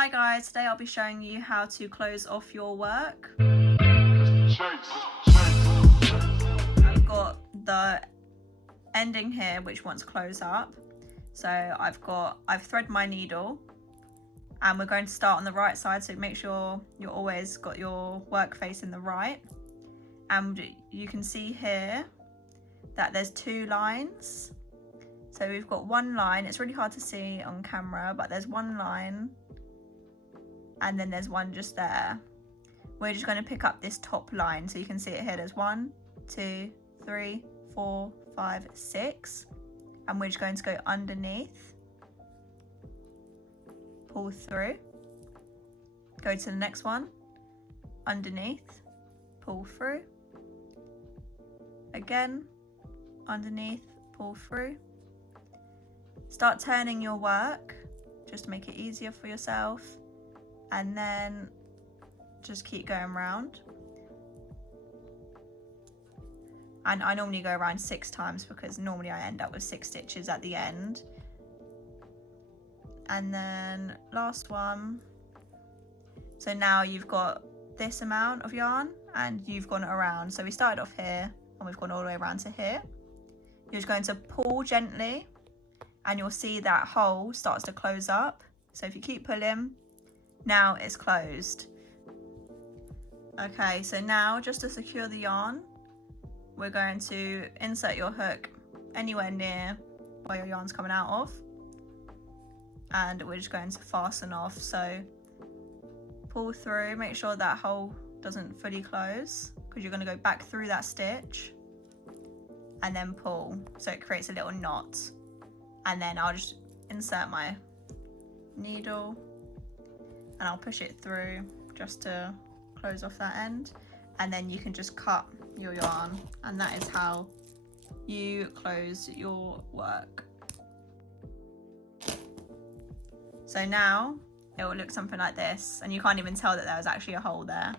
Hi guys, today I'll be showing you how to close off your work. I've got the ending here which wants to close up. So I've threaded my needle and we're going to start on the right side, so make sure you're always got your work facing the right. And you can see here that there's two lines. So we've got one line, it's really hard to see on camera, but there's one line and then there's one just there. We're just going to pick up this top line, so you can see it here. There's 1, 2, 3, 4, 5, 6, and we're just going to go underneath, pull through, go to the next one, underneath, pull through, again, underneath, pull through. Start turning your work just to make it easier for yourself, and then just keep going around. And I normally go around 6 times because normally I end up with 6 stitches at the end. And then last one. So now you've got this amount of yarn and you've gone around. So we started off here and we've gone all the way around to here. You're just going to pull gently and you'll see that hole starts to close up. So if you keep pulling, now it's closed. Okay, so now just to secure the yarn, we're going to insert your hook anywhere near where your yarn's coming out of, and we're just going to fasten off. So pull through, make sure that hole doesn't fully close because you're going to go back through that stitch and then pull, so it creates a little knot. And then I'll just insert my needle and I'll push it through just to close off that end, and then you can just cut your yarn, and that is how you close your work. So now it will look something like this, and you can't even tell that there was actually a hole there.